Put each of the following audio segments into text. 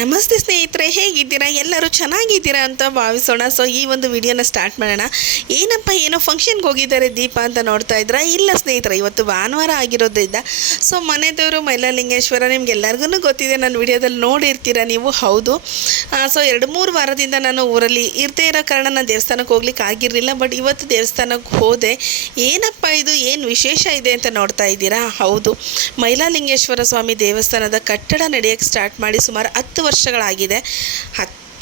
ನಮಸ್ತೆ ಸ್ನೇಹಿತರೆ, ಹೇಗಿದ್ದೀರಾ? ಎಲ್ಲರೂ ಚೆನ್ನಾಗಿದ್ದೀರಾ ಅಂತ ಭಾವಿಸೋಣ. ಸೊ ಈ ಒಂದು ವಿಡಿಯೋನ ಸ್ಟಾರ್ಟ್ ಮಾಡೋಣ. ಏನೋ ಫಂಕ್ಷನ್ಗೆ ಹೋಗಿದ್ದಾರೆ ದೀಪ ಅಂತ ನೋಡ್ತಾ ಇದ್ರಾ? ಇಲ್ಲ ಸ್ನೇಹಿತರೆ, ಇವತ್ತು ಭಾನುವಾರ ಆಗಿರೋದ್ರಿಂದ ಸೊ ಮನೆದೇವರು ಮೈಲಾರಲಿಂಗೇಶ್ವರ ನಿಮ್ಗೆಲ್ಲರಿಗೂ ಗೊತ್ತಿದೆ, ನನ್ನ ವಿಡಿಯೋದಲ್ಲಿ ನೋಡಿರ್ತೀರ ನೀವು. ಹೌದು, ಸೊ 2-3 ವಾರದಿಂದ ನಾನು ಊರಲ್ಲಿ ಇರ್ದೇ ಇರೋ ಕಾರಣ ನಾನು ದೇವಸ್ಥಾನಕ್ಕೆ ಹೋಗ್ಲಿಕ್ಕೆ ಆಗಿರಲಿಲ್ಲ. ಬಟ್ ಇವತ್ತು ದೇವಸ್ಥಾನಕ್ಕೆ ಹೋದೆ. ಏನಪ್ಪ ಇದು, ಏನು ವಿಶೇಷ ಇದೆ ಅಂತ ನೋಡ್ತಾ ಇದ್ದೀರಾ? ಹೌದು, ಮೈಲಾರಲಿಂಗೇಶ್ವರ ಸ್ವಾಮಿ ದೇವಸ್ಥಾನದ ಕಟ್ಟಡ ನಡೆಯೋಕ್ಕೆ ಸ್ಟಾರ್ಟ್ ಮಾಡಿ ಸುಮಾರು 10 ವರ್ಷಗಳಾಗಿದೆ.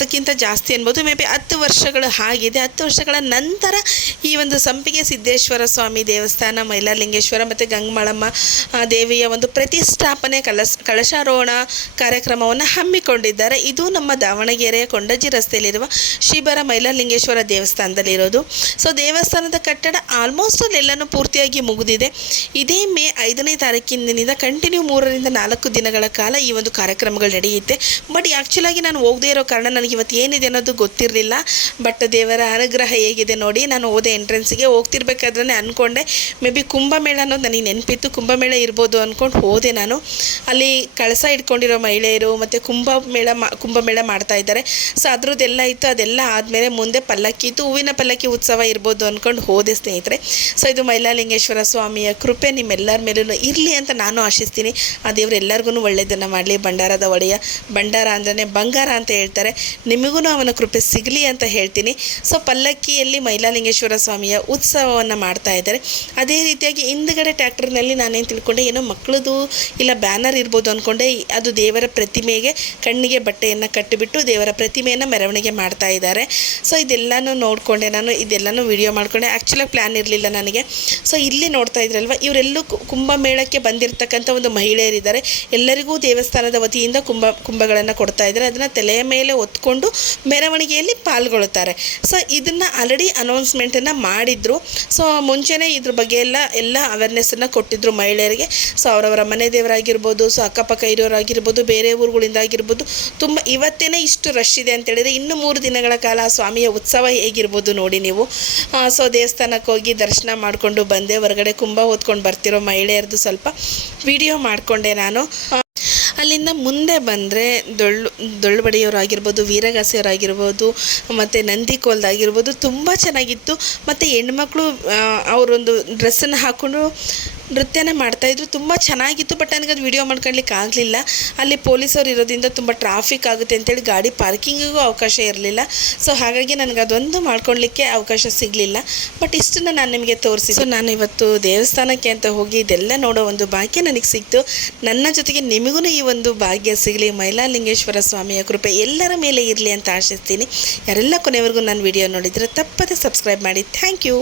10ಕ್ಕಿಂತ ಜಾಸ್ತಿ ಅನ್ಬೋದು, ಮೇ ಬಿ 10 ವರ್ಷಗಳು ಆಗಿದೆ. 10 ವರ್ಷಗಳ ನಂತರ ಈ ಒಂದು ಸಂಪಿಗೆ ಸಿದ್ದೇಶ್ವರ ಸ್ವಾಮಿ ದೇವಸ್ಥಾನ, ಮೈಲಾರಲಿಂಗೇಶ್ವರ ಮತ್ತು ಗಂಗಮಾಳಮ್ಮ ದೇವಿಯ ಒಂದು ಪ್ರತಿಷ್ಠಾಪನೆ ಕಳಶಾರೋಹಣ ಕಾರ್ಯಕ್ರಮವನ್ನು ಹಮ್ಮಿಕೊಂಡಿದ್ದಾರೆ. ಇದು ನಮ್ಮ ದಾವಣಗೆರೆಯ ಕೊಂಡಜ್ಜಿ ರಸ್ತೆಯಲ್ಲಿರುವ ಶ್ರೀಬರ ಮೈಲಾರಲಿಂಗೇಶ್ವರ ದೇವಸ್ಥಾನದಲ್ಲಿರೋದು. ಸೊ ದೇವಸ್ಥಾನದ ಕಟ್ಟಡ ಆಲ್ಮೋಸ್ಟ್ ಅಲ್ಲೆಲ್ಲನೂ ಪೂರ್ತಿಯಾಗಿ ಮುಗಿದಿದೆ. ಇದೇ ಮೇ 5ನೇ ತಾರೀಕಿನಿಂದ ಕಂಟಿನ್ಯೂ 3ರಿಂದ 4 ದಿನಗಳ ಕಾಲ ಈ ಒಂದು ಕಾರ್ಯಕ್ರಮಗಳು ನಡೆಯುತ್ತೆ. ಬಟ್ ಆ್ಯಕ್ಚುಲಾಗಿ ನಾನು ಹೋಗದೇ ಇರೋ ಕಾರಣ ನನಗೆ ಇವತ್ತು ಏನಿದೆ ಅನ್ನೋದು ಗೊತ್ತಿರಲಿಲ್ಲ. ಬಟ್ ದೇವರ ಅನುಗ್ರಹ ಹೇಗಿದೆ ನೋಡಿ. ನಾನು ಹೋದೆ, ಎಂಟ್ರೆನ್ಸಿಗೆ ಹೋಗ್ತಿರ್ಬೇಕಾದ್ರೆ ಅಂದ್ಕೊಂಡೆ ಮೇ ಬಿ ಕುಂಭಮೇಳ ಅನ್ನೋದು ನನಗೆ ನೆನಪಿತ್ತು, ಕುಂಭಮೇಳ ಇರ್ಬೋದು ಅಂದ್ಕೊಂಡು ಹೋದೆ. ನಾನು ಅಲ್ಲಿ ಕಳಸ ಇಟ್ಕೊಂಡಿರೋ ಮಹಿಳೆಯರು ಮತ್ತು ಕುಂಭಮೇಳ ಮಾಡ್ತಾ ಇದ್ದಾರೆ. ಸೊ ಅದ್ರದ್ದೆಲ್ಲ ಇತ್ತು. ಅದೆಲ್ಲ ಆದಮೇಲೆ ಮುಂದೆ ಪಲ್ಲಕ್ಕಿ ಇತ್ತು, ಹೂವಿನ ಪಲ್ಲಕ್ಕಿ ಉತ್ಸವ ಇರ್ಬೋದು ಅಂದ್ಕೊಂಡು ಹೋದೆ ಸ್ನೇಹಿತರೆ. ಸೊ ಇದು ಮೈಲಾರಲಿಂಗೇಶ್ವರ ಸ್ವಾಮಿಯ ಕೃಪೆ ನಿಮ್ಮೆಲ್ಲರ ಮೇಲೂ ಇರಲಿ ಅಂತ ನಾನು ಆಶಿಸ್ತೀನಿ. ಆ ದೇವರು ಎಲ್ಲರಿಗೂ ಒಳ್ಳೆಯದನ್ನು ಮಾಡಲಿ. ಭಂಡಾರದ ಒಡೆಯ, ಭಂಡಾರ ಅಂದ್ರೆ ಬಂಗಾರ ಅಂತ ಹೇಳ್ತಾರೆ, ನಿಮಗೂ ಅವನ ಕೃಪೆ ಸಿಗಲಿ ಅಂತ ಹೇಳ್ತೀನಿ. ಸೊ ಪಲ್ಲಕ್ಕಿಯಲ್ಲಿ ಮೈಲಾರಲಿಂಗೇಶ್ವರ ಸ್ವಾಮಿಯ ಉತ್ಸವವನ್ನು ಮಾಡ್ತಾ ಇದ್ದಾರೆ. ಅದೇ ರೀತಿಯಾಗಿ ಹಿಂದುಗಡೆ ಟ್ರ್ಯಾಕ್ಟರ್ನಲ್ಲಿ ನಾನೇನು ತಿಳ್ಕೊಂಡೆ, ಏನೋ ಮಕ್ಕಳದು ಇಲ್ಲ ಬ್ಯಾನರ್ ಇರ್ಬೋದು ಅಂದ್ಕೊಂಡೆ. ಅದು ದೇವರ ಪ್ರತಿಮೆಗೆ ಕಣ್ಣಿಗೆ ಬಟ್ಟೆಯನ್ನು ಕಟ್ಟಿಬಿಟ್ಟು ದೇವರ ಪ್ರತಿಮೆಯನ್ನು ಮೆರವಣಿಗೆ ಮಾಡ್ತಾ ಇದ್ದಾರೆ. ಸೊ ಇದೆಲ್ಲನೂ ನೋಡಿಕೊಂಡೆ ನಾನು, ಇದೆಲ್ಲನೂ ವಿಡಿಯೋ ಮಾಡಿಕೊಂಡೆ. ಆ್ಯಕ್ಚುಲಾಗಿ ಪ್ಲ್ಯಾನ್ ಇರಲಿಲ್ಲ ನನಗೆ. ಸೊ ಇಲ್ಲಿ ನೋಡ್ತಾ ಇದ್ರಲ್ವ, ಇವರೆಲ್ಲೂ ಕುಂಭಮೇಳಕ್ಕೆ ಬಂದಿರತಕ್ಕಂಥ ಒಂದು ಮಹಿಳೆಯರಿದ್ದಾರೆ. ಎಲ್ಲರಿಗೂ ದೇವಸ್ಥಾನದ ವತಿಯಿಂದ ಕುಂಭಗಳನ್ನು ಕೊಡ್ತಾ ಇದ್ದಾರೆ. ಅದನ್ನು ತಲೆಯ ಮೇಲೆ ಹೊತ್ಕೊಂಡು ಮೆರವಣಿಗೆಯಲ್ಲಿ ಪಾಲ್ಗೊಳ್ಳುತ್ತಾರೆ. ಸೊ ಇದನ್ನು ಆಲ್ರೆಡಿ ಅನೌನ್ಸ್ಮೆಂಟನ್ನು ಮಾಡಿದರು. ಸೊ ಮುಂಚೆನೇ ಇದ್ರ ಬಗ್ಗೆ ಎಲ್ಲ ಅವೇರ್ನೆಸ್ಸನ್ನು ಕೊಟ್ಟಿದ್ದರು ಮಹಿಳೆಯರಿಗೆ. ಸೊ ಅವರವರ ಮನೆ ದೇವರಾಗಿರ್ಬೋದು, ಸೊ ಅಕ್ಕಪಕ್ಕ ಇರೋರಾಗಿರ್ಬೋದು, ಬೇರೆ ಊರುಗಳಿಂದ ಆಗಿರ್ಬೋದು, ತುಂಬ ಇವತ್ತೇ ಇಷ್ಟು ರಶ್ ಇದೆ ಅಂತೇಳಿದರೆ ಇನ್ನು 3 ದಿನಗಳ ಕಾಲ ಆ ಸ್ವಾಮಿಯ ಉತ್ಸವ ಹೇಗಿರ್ಬೋದು ನೋಡಿ ನೀವು. ಸೊ ದೇವಸ್ಥಾನಕ್ಕೆ ಹೋಗಿ ದರ್ಶನ ಮಾಡಿಕೊಂಡು ಬಂದೆ. ಹೊರಗಡೆ ಕುಂಭ ಹೊತ್ಕೊಂಡು ಬರ್ತಿರೋ ಮಹಿಳೆಯರದು ಸ್ವಲ್ಪ ವಿಡಿಯೋ ಮಾಡಿಕೊಂಡೆ ನಾನು. ಅಲ್ಲಿಂದ ಮುಂದೆ ಬಂದರೆ ಡೊಳ್ಳು ಬಡಿಯೋರಾಗಿರ್ಬೋದು, ವೀರಗಾಸೆಯವರಾಗಿರ್ಬೋದು, ಮತ್ತು ನಂದಿಕೋಲ್ದಾಗಿರ್ಬೋದು ತುಂಬ ಚೆನ್ನಾಗಿತ್ತು. ಮತ್ತು ಹೆಣ್ಮಕ್ಳು ಅವರೊಂದು ಡ್ರೆಸ್ಸನ್ನು ಹಾಕ್ಕೊಂಡು ನೃತ್ಯನ ಮಾಡ್ತಾಯಿದ್ರು, ತುಂಬ ಚೆನ್ನಾಗಿತ್ತು. ಬಟ್ ನನಗೆ ಅದು ವಿಡಿಯೋ ಮಾಡ್ಕೊಳ್ಲಿಕ್ಕೆ ಆಗಲಿಲ್ಲ. ಅಲ್ಲಿ ಪೊಲೀಸರು ಇರೋದ್ರಿಂದ ತುಂಬ ಟ್ರಾಫಿಕ್ ಆಗುತ್ತೆ ಅಂತೇಳಿ ಗಾಡಿ ಪಾರ್ಕಿಂಗಿಗೂ ಅವಕಾಶ ಇರಲಿಲ್ಲ. ಸೊ ಹಾಗಾಗಿ ನನಗೆ ಅದೊಂದು ಮಾಡ್ಕೊಳ್ಲಿಕ್ಕೆ ಅವಕಾಶ ಸಿಗಲಿಲ್ಲ. ಬಟ್ ಇಷ್ಟನ್ನು ನಾನು ನಿಮಗೆ ತೋರಿಸಿ. ಸೊ ನಾನು ಇವತ್ತು ದೇವಸ್ಥಾನಕ್ಕೆ ಅಂತ ಹೋಗಿ ಇದೆಲ್ಲ ನೋಡೋ ಒಂದು ಭಾಗ್ಯ ನನಗೆ ಸಿಕ್ತು. ನನ್ನ ಜೊತೆಗೆ ನಿಮಗೂ ಈ ಒಂದು ಭಾಗ್ಯ ಸಿಗಲಿ. ಮೈಲಾರಲಿಂಗೇಶ್ವರ ಸ್ವಾಮಿಯ ಕೃಪೆ ಎಲ್ಲರ ಮೇಲೆ ಇರಲಿ ಅಂತ ಆಶಿಸ್ತೀನಿ. ಯಾರೆಲ್ಲ ಕೊನೆವರೆಗೂ ನಾನು ವಿಡಿಯೋ ನೋಡಿದರೆ ತಪ್ಪದೆ ಸಬ್ಸ್ಕ್ರೈಬ್ ಮಾಡಿ. Thank you.